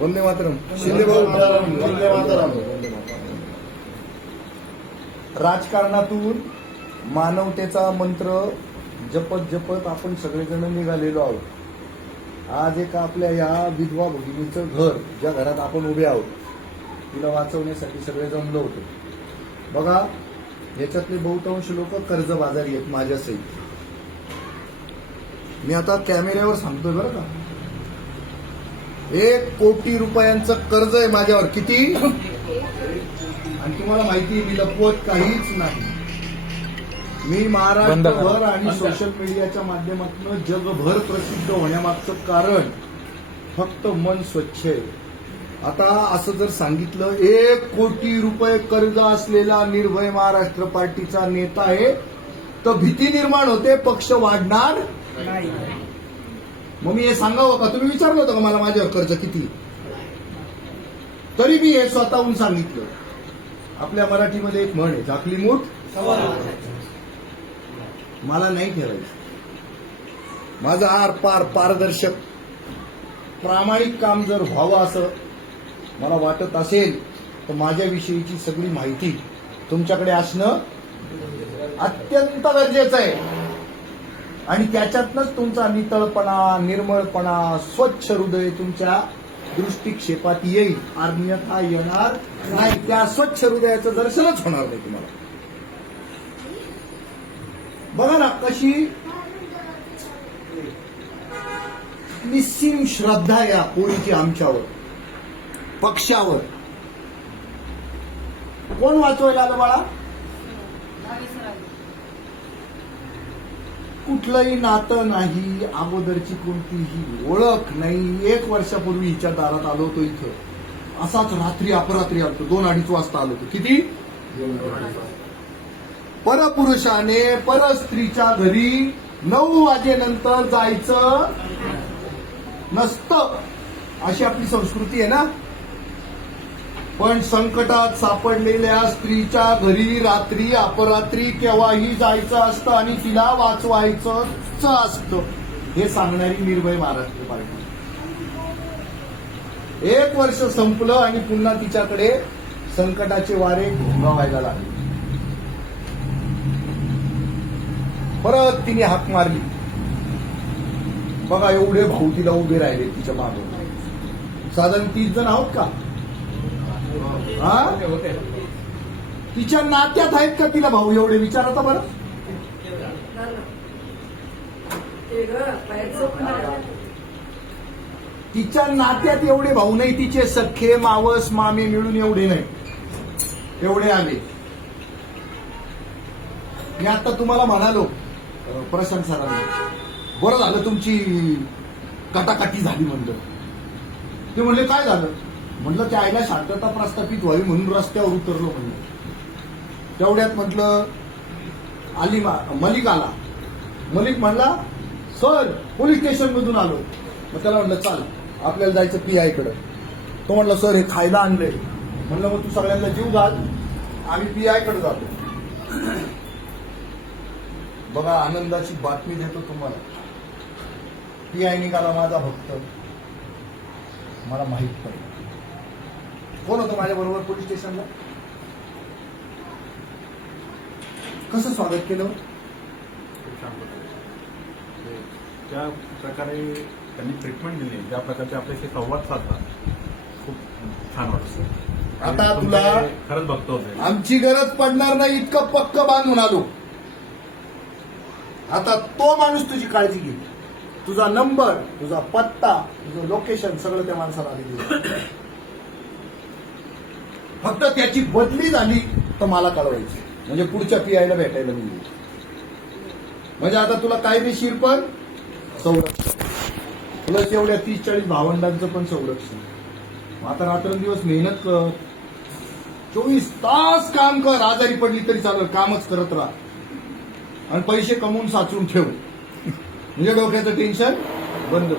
वंदे मातरम. शिंदे भाऊ वंदे मातरम. राजकारणातून मानवतेचा मंत्र जपत जपत आपण सगळेजण निघालेलो आहोत. आज एका आपल्या या विधवा भगिनीचं घर, ज्या घरात आपण उभे आहोत, तिला वाचवण्यासाठी सगळे जमलो होतो. बघा, याच्यातले बहुतांश लोक कर्जबाजारी आहेत माझ्यासहित. मी आता कॅमेऱ्यावर सांगतोय बरं का, 1 कोटी रुपयांचं कर्ज आहे माझ्यावर. किती? आणि तुम्हाला माहिती आहे, मी लपवत काहीच नाही. मी महाराष्ट्रभर आणि सोशल मीडियाच्या माध्यमातून जगभर प्रसिद्ध होण्यामागचं कारण फक्त मन स्वच्छ आहे. आता असं जर सांगितलं 1 कोटी रुपये कर्ज असलेला निर्भय महाराष्ट्र पार्टीचा नेता आहे, तर भीती निर्माण होते, पक्ष वाढणार नाही. मग मी हे सांगावं का? तुम्ही विचारलं होतं का मला माझ्यावर कर्ज किती? तरी मी हे स्वतःहून सांगितलं. आपल्या मराठीमध्ये एक म्हण आहे, झाकली मूठ मला नाही ठेवायचं. माझं आरपार पारदर्शक प्रामाणिक काम जर व्हावं असं मला वाटत असेल, तर माझ्याविषयीची सगळी माहिती तुमच्याकडे असणं अत्यंत गरजेचं आहे. आणि त्याच्यातनंच तुमचा नितळपणा, निर्मळपणा, स्वच्छ हृदय तुमच्या दृष्टिक्षेपात येईल, अन्यथा येणार नाही. त्या स्वच्छ हृदयाचं दर्शनच होणार नाही तुम्हाला. बघा ना, कशी निस्सीम श्रद्धा या पोरीची आमच्यावर, पक्षावर. कोण वाचवायला आलं बाळा? कुठलंही नातं नाही, अगोदरची कोणतीही ओळख नाही. 1 वर्षापूर्वी हिच्या दारात आलो होतो. इथं असाच रात्री अपरात्री आलो, 2-2:30 वाजता आलो होतो. किती? परपुरुषाने परस्त्रीच्या घरी 9 वाजेनंतर जायचं नसतं, अशी आपली संस्कृती आहे ना. पण संकटात सापडलेल्या स्त्रीच्या घरी रात्री अपरात्री केव्हाही जायचं असतं आणि तिला वाचवायचं असतं, हे सांगणारी निर्भय महाराष्ट्र पार्टी. 1 वर्ष संपलं आणि पुन्हा तिच्याकडे संकटाचे वारे घोंगावायला लागले. परत तिने हाक मारली. बघा, एवढे भाऊ तिला उभे राहिले तिच्या मागे. साधारण 30 जण आहोत का? तिच्या नात्यात आहेत का तिला भाऊ एवढे? विचारा बरं. तिच्या नात्यात एवढे भाऊ नाही. तिचे सख्खे मावस मामे मिळून एवढे नाही, एवढे आले. मी आता तुम्हाला म्हणालो, प्रशांत सरांनी, बरं झालं तुमची कटाकटी झाली म्हणलं. ते म्हणले काय झालं? म्हणलं त्या आईला शांतता प्रस्थापित व्हावी म्हणून रस्त्यावर उतरलो म्हणलं. तेवढ्यात म्हटलं मलिक आला. मलिक म्हणला, सर पोलीस स्टेशन मधून आलो. मग त्याला म्हणलं चाल आपल्याला जायचं PI कडे. तो म्हणला सर हे खायला आणलंय. म्हणलं मग तू सगळ्यांना जीव घाल, आम्ही PI कडे जातो. बघा, आनंदाची बातमी देतो तुम्हाला. PI निघाला माझा भक्त. मला माहित पडलं कोण होतं माझ्या बरोबर पोलीस स्टेशनला. कसं स्वागत केलं? ज्या प्रकारे त्यांनी ट्रीटमेंट दिली, ज्या प्रकारचे आपल्याशी संवाद साधला, खूप छान वाटतं. आता तुला खरंच बघतो होते, आमची गरज पडणार नाही इतकं पक्क बांधून आलो. आता तो माणूस तुझी काळजी घे. तुझा नंबर, तुझा पत्ता, तुझं लोकेशन सगळं त्या माणसाला दिलं. फक्त त्याची बदली झाली तर मला कळवायची, म्हणजे पुढच्या PIला भेटायला मिळेल. म्हणजे आता तुला कायदेशीर पण संरक्षण, प्लस एवढ्या 30-40 भावंडांचं पण संरक्षण. आता रात्रंदिवस मेहनत कर, 24 तास काम कर. आजारी पडली तरी चालेल, कामच करत राहा आणि पैसे कमवून साचून ठेव. म्हणजे डोक्याचं टेन्शन बंद हो.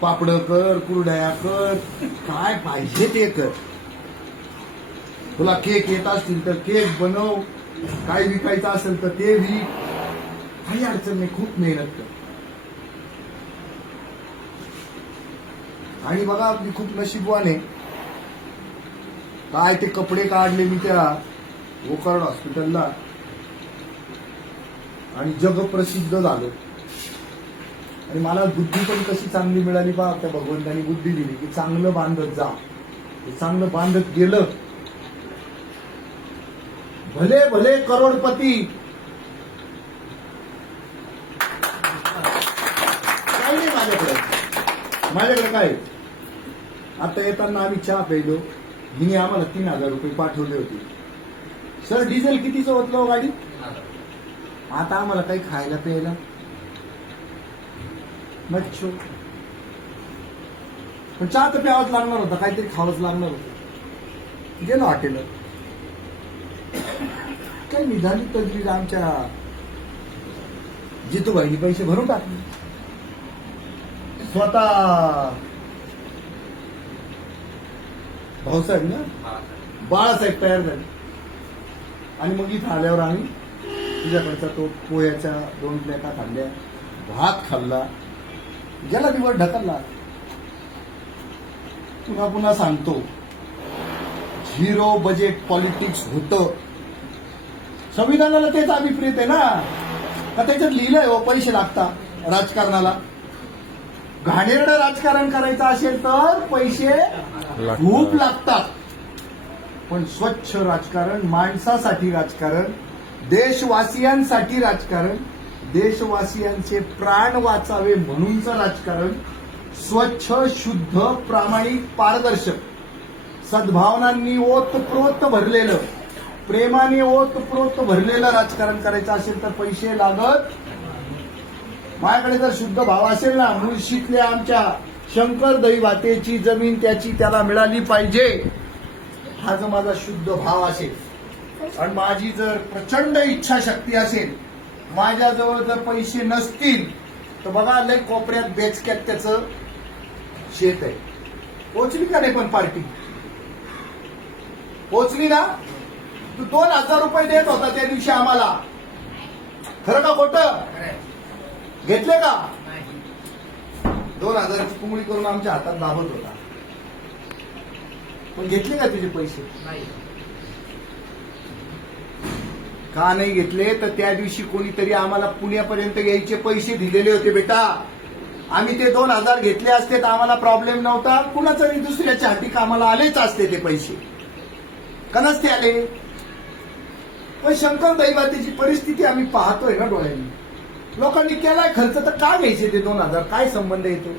पापड कर, कुरड्या कर, काय पाहिजे ते कर. तुला केक येत असतील तर केक बनव, काय विकायचं असेल तर ते विक, काही अडचण नाही. खूप मेहनत कर. आणि बघा मी खूप नशीबवान आहे. काय ते कपडे काढले मी त्या वोकर्ड हॉस्पिटलला आणि जगप्रसिद्ध झालो. आणि मला बुद्धी पण कशी चांगली मिळाली बा, त्या भगवंतानी बुद्धी दिली की चांगलं बांधत जा. ते चांगलं बांधत गेलं, भले भले करोडपती. काय नाही माझ्याकडे काय. आता येताना आम्ही चहा प्यायलो, हिने आम्हाला 3,000 रुपये पाठवले होते. सर डिझेल कितीचं होतं हो गाडी? आता आम्हाला काही खायला प्यायला मच्छो, पण चहा तर प्यावाच लागणार होता, काहीतरी खावंच लागणार होतं. गेलो हॉटेल, काही निघाली तजवीज आमच्या जितूबाईनी पैसे भरून टाकले. स्वतः भाऊसाहेब ना बाळासाहेब तयार झाले. आणि मग इथं आल्यावर आम्ही तुझ्याकडचा तो पोह्याच्या 2 प्लेटा खाल्ल्या, भात खाल्ला, गेला दिवस ढकलला. पुन्हा पुन्हा सांगतो, 0 बजेट पॉलिटिक्स होतं. संविधानाला तेच अभिप्रेत आहे ना, का त्याच्यात लिहिलंय हो पैसे लागतात राजकारणाला. घाणेरडं राजकारण करायचं असेल तर पैसे खूप लागतात. पण स्वच्छ राजकारण, माणसासाठी राजकारण, देशवासियांसाठी राजकारण, देशवासियांचे प्राण वाचावे म्हणूनचं राजकारण, स्वच्छ, शुद्ध, प्रामाणिक, पारदर्शक, सद्भावनांनी ओतप्रोत भरलेलं, प्रेमाने ओतप्रोत भरलेलं राजकारण करायचं असेल तर पैसे लागत. माझ्याकडे जर शुद्ध भाव असेल ना, मुळशीतल्या आमच्या शंकर दैवातेची जमीन त्याची त्याला मिळाली पाहिजे, हा जर माझा शुद्ध भाव असेल, आणि माझी जर प्रचंड इच्छाशक्ती असेल, माझ्याजवळ जर पैसे नसतील तर बघा लय कोपऱ्यात बेचक्यात त्याचं शेत आहे. पोचली का नाही पण पार्टी? पोचली ना? तू 2,000 रुपये देत होता त्या दिवशी आम्हाला, खरं का खोटं? घेतले का? 2,000 ची कुंबळी करून आमच्या हातात दाबत होता, पण घेतले का तुझे पैसे? का नाही घेतले? तर त्या दिवशी कोणीतरी आम्हाला पुण्यापर्यंत यायचे पैसे दिलेले होते बेटा. आम्ही ते 2,000 घेतले असते तर आम्हाला प्रॉब्लेम नव्हता. कुणाचाही दुसऱ्याच्या हाती कामाला आलेच असते ते पैसे, का नसते आले? पण शंकर दैवातीची परिस्थिती आम्ही पाहतोय ना डोळ्यांनी. लोकांनी केलाय खर्च, तर का घ्यायचे ते 2,000? काय संबंध येतो?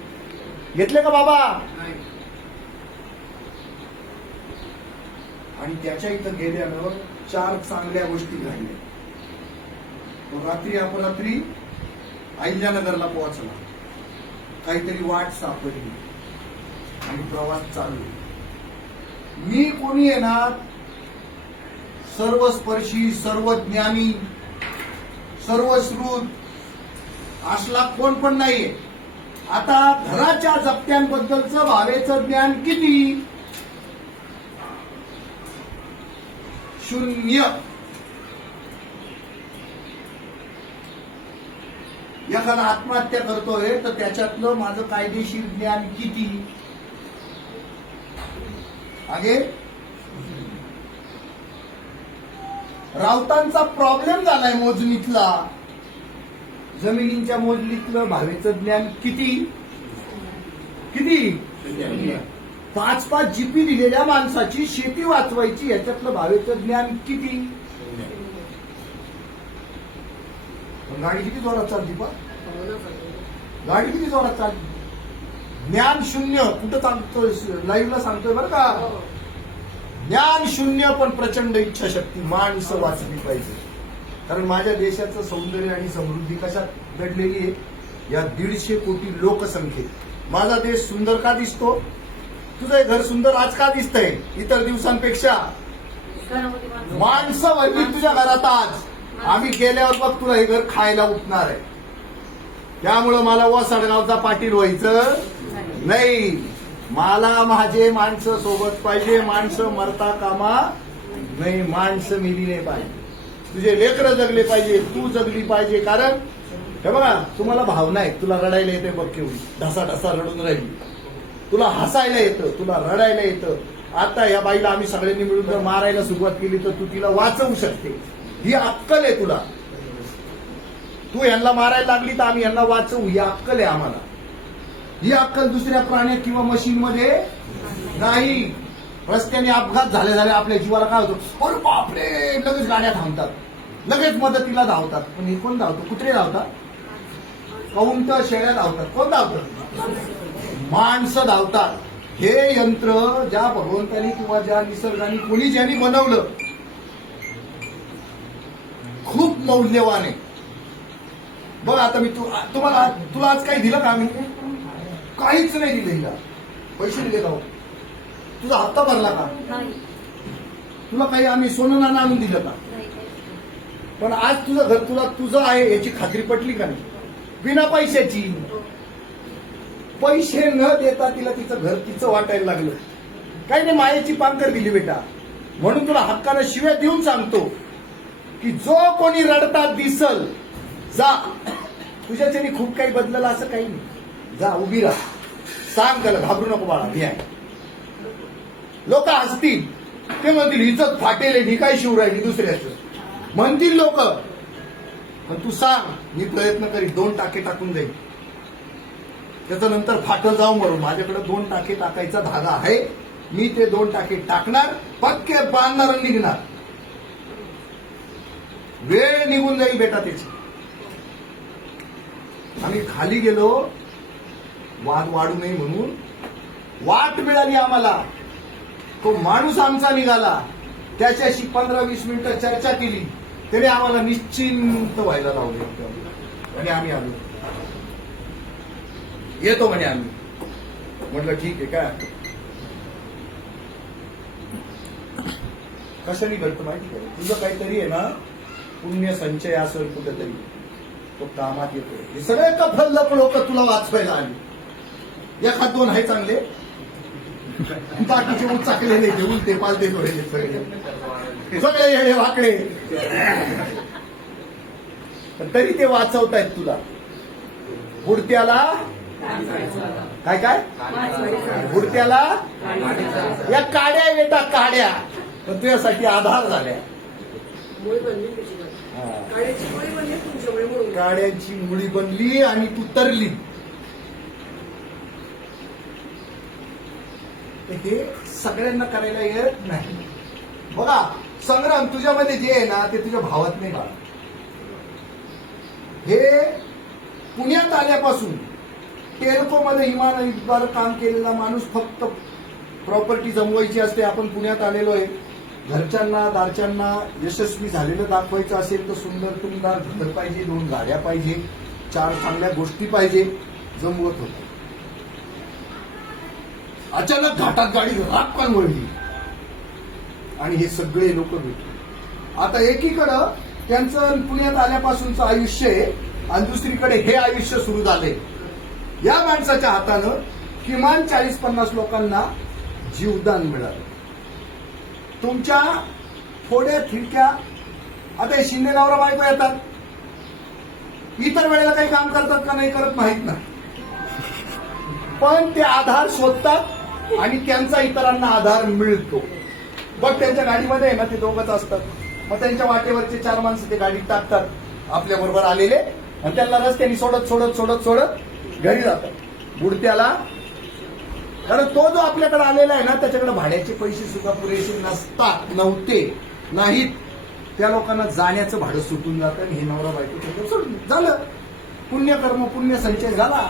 घेतले का बाबा? आणि त्याच्या इथं गेल्यावर 4 चांगल्या गोष्टी घडल्या. तो रात्री अपरात्री अहिल्यानगरला पोहोचला, काहीतरी वाट सापडली आणि प्रवास चालू. मी कोणी येणार? सर्वस्पर्शी, सर्वज्ञानी, सर्वश्रुत असला कोण पण नाहीये. आता घराच्या जप्त्यांबद्दलचं भावेचं ज्ञान किती? 0. एखादा आत्महत्या करतोय तर त्याच्यातलं माझं कायदेशीर ज्ञान किती? आगे राऊतांचा प्रॉब्लेम झालाय मोजणीतला, जमिनींच्या मोजणीतलं भावेचं ज्ञान किती? किती? 5-5 जीपी दिलेल्या माणसाची शेती वाचवायची, याच्यातलं भावेचं ज्ञान किती? गाडी किती जोरात चालती पा? गाडी किती जोरात चालती? ज्ञान 0. कुठं सांगतोय? लाईव्हला सांगतोय बरं का. ज्ञान 0 पण प्रचंड इच्छाशक्ती. माणसं वाचली पाहिजे. कारण माझ्या देशाचं सौंदर्य आणि समृद्धी कशात घडलेली आहे? या 150 कोटी लोकसंख्येत. माझा देश सुंदर का दिसतो? तुझं घर सुंदर आज का दिसतंय इतर दिवसांपेक्षा? माणसं भरली तुझ्या घरात आज. आम्ही गेल्यावर बघ तुला हे घर खायला उठणार आहे. त्यामुळं मला वसडगावचा पाटील व्हायचं नाही. मला माझे माणसं सोबत पाहिजे. माणसं मरता कामा नाही, माणसं मेली नाही पाहिजे. तुझे लेकरं जगले पाहिजे, तू जगली पाहिजे. कारण हे बघा, तुम्हाला भावना आहे, तुला रडायला येते बघ केवढी, ढसा ढसा रडून राहिली. तुला हसायला येतं, तुला रडायला येतं. आता या बाईला आम्ही सगळ्यांनी मिळून जर मारायला सुरुवात केली तर तू तिला वाचवू शकते. ही अक्कल आहे तुला. तू यांना मारायला लागली तर आम्ही यांना वाचवू, ही अक्कल आहे आम्हाला. ही अक्कल दुसऱ्या प्राण्यात किंवा मशीनमध्ये नाही. रस्त्याने अपघात झाले आपल्या जीवाला काय होतं, अरे बापरे, लगेच गाड्या थांबतात, लगेच मदतीला धावतात. पण हे कोण धावतं? कुत्रे धावतात, कौंट शेळ्या धावतात. कोण धावतं? माणसं धावतात. हे यंत्र ज्या भगवंतानी किंवा ज्या निसर्गाने कोणी ज्यांनी बनवलं खूप मौल्यवान आहे. बघ आता मी तुला आज काही दिलं का? आम्ही काहीच नाही दिलं. हिला पैसे दिले का? तुझा हप्ता भरला का? तुला काही आम्ही सोनं नाणं आणून दिलं का? पण आज तुझं घर तुझं आहे याची खात्री पटली का नाही? बिना पैशाची. पैसे न देता तिला तिचं घर तिचं वाटायला लागलं. काही नाही, मायेची पांकर दिली बेटा. म्हणून तुला हक्कानं शिव्या देऊन सांगतो की जो कोणी रडता दिसल, जा. तुझ्याच्याने खूप काही बदललं असं काही नाही. जा, उभी राहा, सांग त्याला, घाबरू नको बाळा, मी आहे. लोक हसतील, ते म्हणतील इज्जत फाटेल, ही काय शिव राहिली दुसऱ्याचं म्हणतील लोक. पण तू सांग, मी प्रयत्न करीन, 2 टाके टाकून जाईल. त्याच्यानंतर फाटं जाऊ मरून माझ्याकडे 2 टाके टाकायचा धागा आहे. मी ते 2 टाके टाकणार, पक्के बांधणार आणि निघणार. वेळ निघून जाईल बेटा त्याची. आम्ही खाली गेलो, वाद वाढू नये म्हणून वाट मिळाली आम्हाला. तो माणूस आमचा निघाला, त्याच्याशी 15-20 मिनिटं चर्चा केली, त्याने आम्हाला निश्चिंत व्हायला लावले आणि आम्ही आलो. येतो म्हणे आम्ही. म्हटलं ठीक आहे, काय कशाने घडतं माहिती का? तुझं काहीतरी आहे ना, पुण्य संचय असेल कुठेतरी, तो कामात येतो. हे सगळे कफल्लप लोक तुला वाचवायला आली. एखाद 2 आहे चांगले, बाकीचे उचाकलेले, उलटे पालते डोळे सगळे येडे वाकडे, पण तरी ते वाचवतायत तुला. बुडत्याला काय काय बुडत्याला या काड्या बेटा, काड्या. पण तुझ्यासाठी आधार झाल्या. काड्यांची मुळी बनली आणि तू तरली. हे सगळ्यांना करायला येत नाही. बघा, संग्राम तुझ्यामध्ये जे आहे ना, ते तुझ्या भावात नाही बाळा. हे पुण्यात आल्यापासून टेल्को मध्ये इमानदार काम केलेला माणूस, फक्त प्रॉपर्टी जमवायची असते. आपण पुण्यात आलेलो आहे, घरच्यांना दारच्यांना यशस्वी झालेलं दाखवायचं असेल तर सुंदर तुमदार घर पाहिजे, 2 गाड्या पाहिजे, 4 चांगल्या गोष्टी पाहिजे, जमवत होत. अचानक घाटात गाडी रापकान वळली आणि हे सगळे लोक भेटले. आता एकीकडं त्यांचं पुण्यात आल्यापासूनचं आयुष्य आहे आणि दुसरीकडे हे आयुष्य सुरू झालंय. या माणसाच्या हातानं किमान 40-50 लोकांना जीवदान मिळालं. तुमच्या थोड्या खिडक्या, आता हे शिंदे नवरा बायको येतात, इतर वेळेला काही काम करतात का नाही करत माहित नाही, पण ते आधार शोधतात आणि त्यांचा इतरांना आधार मिळतो. बघ, त्यांच्या गाडीमध्ये आहे ना, ते दोघंच असतात. मग त्यांच्या वाटेवरचे 4 माणसं ते गाडीत टाकतात आपल्या बरोबर आलेले, आणि त्यांना रस्त्याने सोडत सोडत सोडत सोडत घरी जातात. बुडत्याला, कारण तो जो आपल्याकडे आलेला आहे ना, त्याच्याकडे भाड्याचे पैसे सुद्धा पुरेसे नव्हते, नाहीत. त्या लोकांना जाण्याचं भाडं सुटून जातं आणि हे नवरा बायको सोडून झालं. पुण्यकर्म, पुण्य संचय झाला.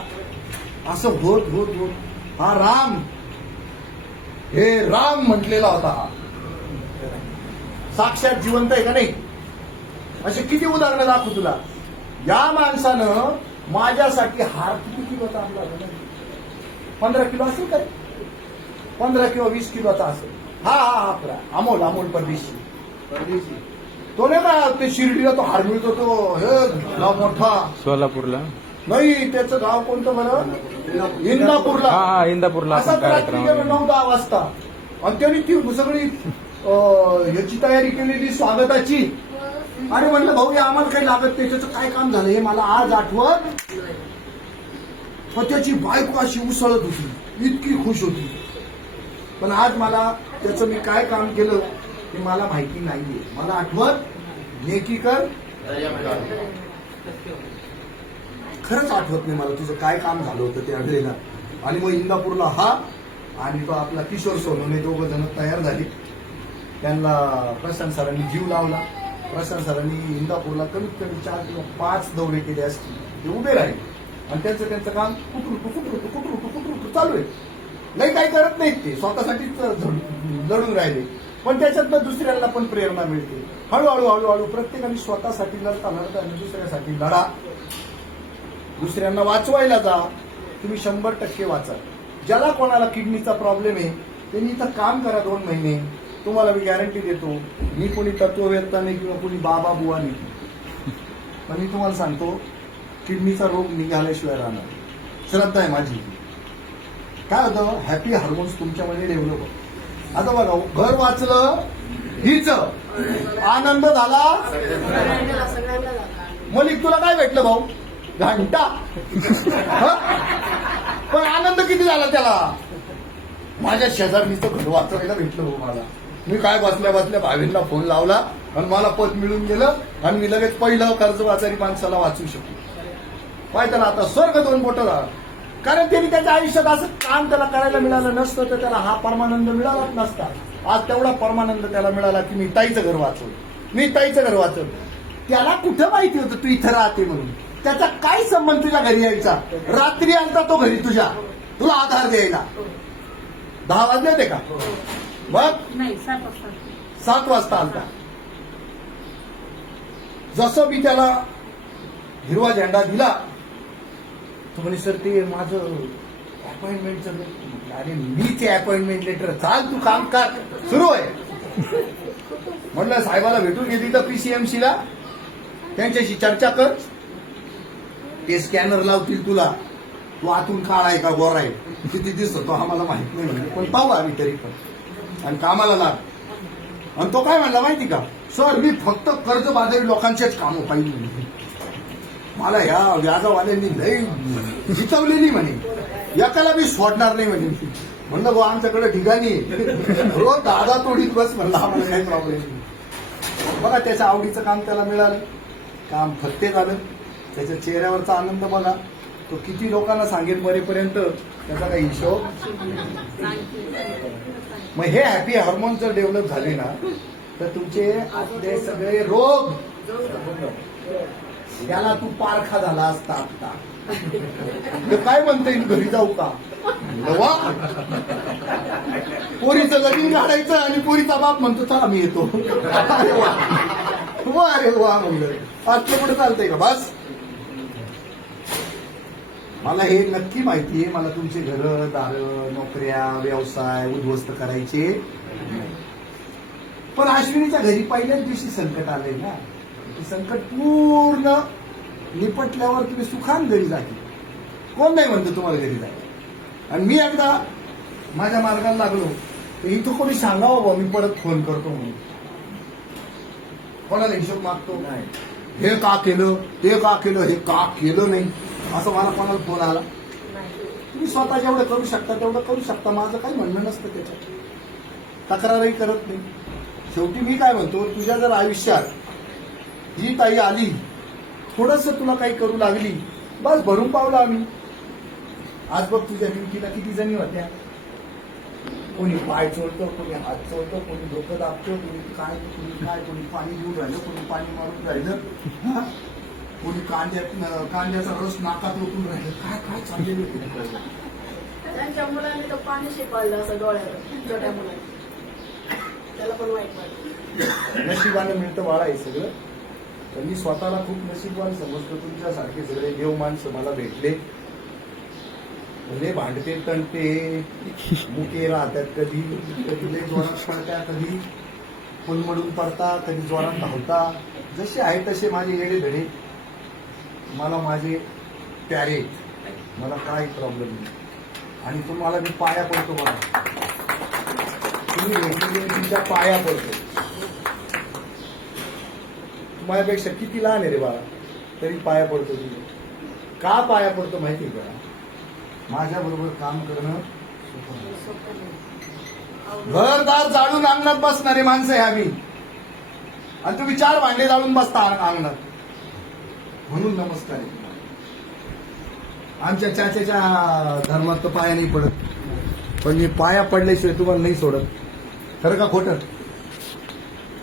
असं होत होत होत हा राम, हे राम म्हटलेला होता. हा साक्षात जिवंत आहे का नाही? असे किती उदाहरणं दाखवू तुला. या माणसानं माझ्यासाठी हार किती किलोचा आणला होता? 15 किलो असेल काय, 15 किंवा 20 किलोचा असेल. हा अमोल परदेशी तो नाही का, ते शिर्डीला तो हार मिळतो तो, हे गाव मोठा, सोलापूरला नाही, त्याचं गाव कोणतं बरं? इंदापूरला. हा, इंदापूरला असाच रात्री 9-10 वाजता. आणि त्यांनी ती सगळी याची तयारी केलेली स्वागताची. अरे म्हटलं भाऊ, आम्हाला काही लागत नाही, त्याचं काय काम झालं हे मला आज आठवत. पण त्याची बायको अशी उसळत होती. इतकी खुश होती. पण आज मला त्याचं मी काय काम केलं हे मला माहिती नाहीये. मला आठवत नेकी कर, खरंच आठवत नाही मला तुझं काय काम झालं होतं त्या वेळेला. आणि मग इंदापूरला हा आणि तो आपला किशोर सोनवणे दोघं जण तयार झाले. त्यांना प्रशांत सरांनी जीव लावला. प्रशांत सरांनी इंदापूरला कमीत कमी 4 किंवा 5 दौरे केले असतील. ते उभे राहिले आणि त्यांचं काम कुठं चालू आहे. नाही काही करत नाहीत ते, स्वतःसाठीच लढून राहिले. पण त्याच्यातनं दुसऱ्यांना पण प्रेरणा मिळते. हळूहळू प्रत्येकाने स्वतःसाठी लढता आणि दुसऱ्यासाठी लढा. दुसऱ्यांना वाचवायला जा. तुम्ही 100% वाचा. ज्याला कोणाला किडनीचा प्रॉब्लेम आहे त्यांनी इथं काम करा 2 महिने. तुम्हाला मी गॅरंटी देतो. मी कोणी तत्ववेत्ता नाही किंवा कोणी बाबा बुवा नाही, पण मी तुम्हाला सांगतो किडनीचा रोग निघाल्याशिवाय राहणार. श्रद्धा आहे माझी. काय होतं, हॅपी हार्मोन्स तुमच्यामध्ये डेव्हलप होतं. आता बघा, घर वाचलं हीच आनंद झाला. मलिक तुला काय भेटलं भाऊ? घंटा. पण आनंद किती झाला त्याला? माझ्या शेजारणीचं घर वाचवायला भेटलं हो मला. मी काय बसल्या भावींना फोन लावला आणि मला पद मिळून गेलं आणि मी लगेच पहिलं कर्जबाजारी माणसाला वाचू शकतो. पाहिजे त्याला आता स्वर्ग 2 बोटं झाला. कारण त्यांनी त्याच्या आयुष्यात असं काम त्याला करायला मिळालं नसतं तर त्याला हा परमानंद मिळालाच नसता. आज तेवढा परमानंद त्याला मिळाला की मी ताईचं घर वाचवलं, मी ताईचं घर वाचवलं. त्याला कुठं माहिती होतं तू इथं राहते म्हणून? त्याचा काय संबंध तुझ्या घरी यायचा? रात्री आलता तो घरी तुझ्या, तुला आधार द्यायला. 10 वाजले होते का? मग नाही, 7 वाजता आलता. जसं मी त्याला हिरवा झेंडा दिला तो म्हणे सर ते माझं अपॉइंटमेंटचं. अरे मीच अपॉइंटमेंट लेटर, चाल तू काम कर, सुरू आहे. म्हटलं साहेबाला भेटून घेतली तर PCMC त्यांच्याशी चर्चा कर. ते स्कॅनर लावतील तुला. तू आतून काळा आहे का गोरा आहे किती दिसतो आम्हाला माहित नाही म्हणजे, पण पाहू आम्ही तरी पण. आणि कामाला लाग. आणि तो काय म्हणला माहिती का? सर मी फक्त कर्जबाजारी लोकांचेच काम पाहिजे. मला ह्या व्याजावाल्यांनी लई जितवलेली म्हणे. एकाला मी सोडणार नाही म्हणे. म्हणलं भाऊ आमच्याकडे ठिकाणी रोज 10 तोडीत बस म्हणलं, आम्हाला काही प्रॉब्लेम नाही. बघा त्याच्या आवडीचं काम त्याला मिळालं. काम फत्ते झालं. त्याच्या चेहऱ्यावरचा आनंद बघा. तो किती लोकांना सांगेल मरेपर्यंत त्याचा काही हिशोब. मग हे हॅपी हार्मोन जर डेव्हलप झाले ना तर तुमचे आपले सगळे रोग. याला तू पारखा झाला असता आता. काय म्हणता येईल, घरी जाऊ का? वा पोरीचं लगीन काढायचं आणि पोरीचा बाप म्हणतो चला मी येतो. अरे वा वा, अरे वा म्हणलं. आजच्या पुढे चालतंय का? बस मला हे नक्की माहितीये. मला तुमचे घरं दारं नोकऱ्या व्यवसाय उद्ध्वस्त करायचे. पण अश्विनीच्या घरी पहिल्याच दिवशी संकट आलंय ना. संकट पूर्ण निपटल्यावर तुम्ही सुखान घरी जाते. कोण नाही म्हणतो तुम्हाला घरी जायला. आणि मी एकदा माझ्या मार्गाला लागलो तर इथं कोणी सांगावं बा मी परत फोन करतो म्हणून. कोणाला हिशोब मागतो नाही. हे का केलं ते का केलं हे का केलं नाही असं मला कोणाला फोन आला. तुम्ही स्वतः जेवढं करू शकता तेवढं करू शकता. माझं काही म्हणणं नसतं त्याच्यात. तक्रारही करत नाही. शेवटी मी काय म्हणतो, तुझ्या जर आयुष्यात ही ताई आली थोडस तुला काही करू लागली बस भरून पावलं आम्ही. आज बघ तुझ्या ड्युटीला किती जणी होत्या. कोणी पाय चोळतो, कोणी हात चोळतो, कोणी डोकं दाबतो, कोणी पाणी घेऊन राहिलं, कोणी पाणी मारून राहिलं, कोणी कांद्याचा रस नाकात ओतून राहिलं. काय काय चाललेलं होतं. त्यांच्या मुलांनी तर पाणी शिकवलं असं डोळ्यावर, छोट्या मुलांनी. त्याला पण वाईट वाटतं. नशिबानं मिळतं बाळा हे सगळं. तर मी स्वतःला खूप नशीबवान समजतो. तुमच्यासारखे सगळे देव माणसं मला भेटले. भले भांडते तणते मुके राहतात, कधी कधी लय जोरात पडत्या, कधी फुलमडून पडता, कधी जोरात धावता. जसे आहे तसे माझे येडे धडे. मला माझे प्यारे, मला काही प्रॉब्लेम नाही. आणि तुम्हाला मी पाया पडतो. मला तुम्ही भेटले तुमच्या पाया पडतो. माझ्यापेक्षा किती लहान आहे रे बाळा तरी पाया पडतो. तुझे का पाया पडतो माहिती का? माझ्या बरोबर काम करणं घरदार जाळून अंगणात बसणारे माणसं आहे आम्ही, आणि तुम्ही 4 भांडे जाळून बसता अंगणात. म्हणून नमस्कार आहे तुम्हाला. आमच्या चाच्याच्या धर्मात तर पाया नाही पडत, पण मी पाया पडल्याशिवाय तुम्हाला नाही सोडत. खरं का खोटं?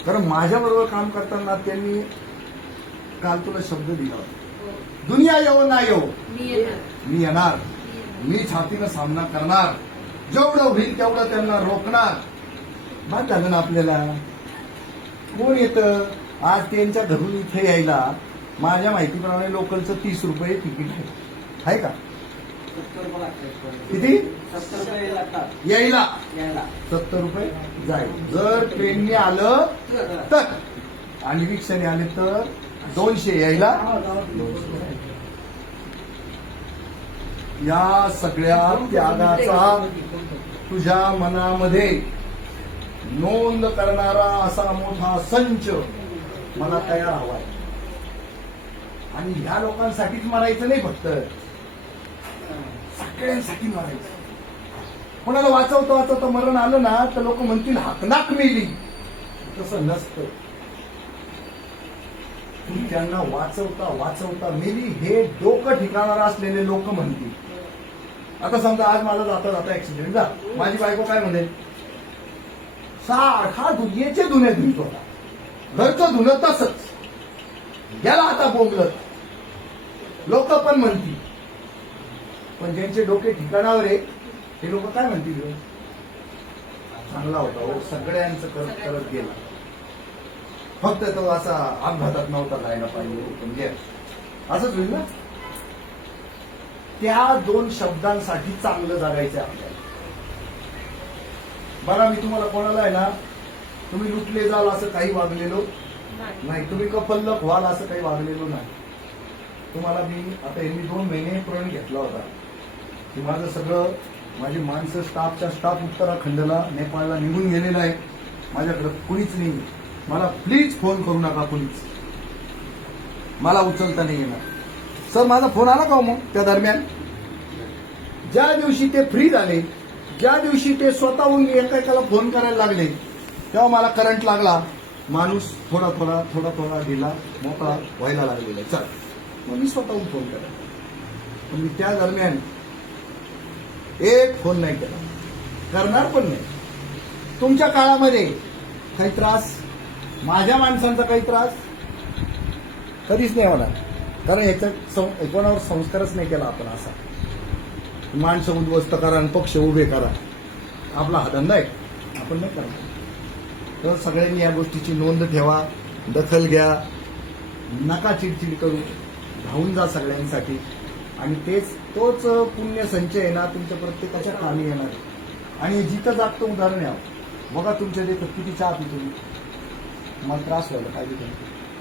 कारण माझ्याबरोबर काम करताना त्यांनी काल तुला शब्द दिला होता, दुनिया येऊ ना येऊ मी येणार, मी छातीनं सामना करणार, जेवढं होईल तेवढं त्यांना रोखणार. बाद झालं ना आपल्याला. कोण येतं आज त्यांच्या घरून इथे यायला? माझ्या माहितीप्रमाणे लोकलचं 30 रुपये तिकीट आहे का? किती? 70 रुपये लागतात यायला यायला. 70 रुपये जाईल. जर ट्रेनने आलं तर, आणि रिक्षाने आले तर 200 यायला. या सगळ्या त्यागाचा तुझ्या मनामध्ये नोंद करणारा असा मोठा संच मला तयार हवाय. आणि ह्या लोकांसाठीच मरायचं नाही, फक्त सगळ्यांसाठी मरायचं. कोणाला वाचवता मरण आलं ना तर लोक म्हणतील हाकनाक मेली. तसं नसतं. तुम्ही त्यांना वाचवता मेली हे डोकं ठिकाणारा असलेले लोक म्हणतील. आता समजा आज मला जाता ऍक्सिडेंट जा, माझी बायको काय म्हणेल? सारखा दुनियेचे धुणे धुत होता, घरचं धुणं तसंच गेला आता बोंबलत, लोक पण म्हणतील. पण ज्यांचे डोके ठिकाणावर आहे ते लोक काय म्हणतील? चांगला होता हो, सगळ्यांचं करत करत गेला, फक्त तो असा अपघातात नव्हता जायला पाहिजे, पण गेला. असंच होईल ना. त्या 2 शब्दांसाठी चांगलं जगायचं आपल्याला. बघा, मी तुम्हाला कोणाला आहे ना, तुम्ही लुटले जाल असं काही वागलेलो नाही, तुम्ही कपल्लक व्हाल असं काही वागलेलो नाही. तुम्हाला मी आता यांनी 2 महिने प्रण घेतला होता की माझं सगळं, माझी माणसं स्टाफ उत्तराखंडला, नेपाळला निघून गेलेलं आहे, माझ्याकडे कुणीच नाही. मला प्लीज फोन करू नका कुणीच, मला उचलता नाही येणार. सर माझा फोन आला का मग? त्या दरम्यान ज्या दिवशी ते फ्री झाले, ज्या दिवशी ते स्वतःहून एकाएकाला फोन करायला लागले, तेव्हा मला करंट लागला. माणूस थोडा थोडा ढिला मोकळा व्हायला लागलेला आहे. चल, मग मी स्वतःहून फोन केला. पण मी त्या दरम्यान एक फोन नाही केला, करणार पण नाही. तुमच्या काळामध्ये काही त्रास, माझ्या माणसांचा काही त्रास कधीच नाही होणार. कारण ह्याच्यात कोणावर संस्कारच नाही केला आपण. असा माणसं उद्ध्वस्त करा आणि पक्ष उभे करा, आपला हा धंदा आहे, आपण नाही करणार. तर सगळ्यांनी या गोष्टीची नोंद ठेवा, दखल घ्या, नका चिडचिड करू, धावून जा सगळ्यांसाठी. आणि तोच पुण्य संचय आहे ना तुमच्या प्रत्येकाच्या कामी येणार. आणि जिथं जागतं उदाहरण यावं. बघा तुमच्या देतात किती चहा पितो, मला त्रास व्हायला पाहिजे.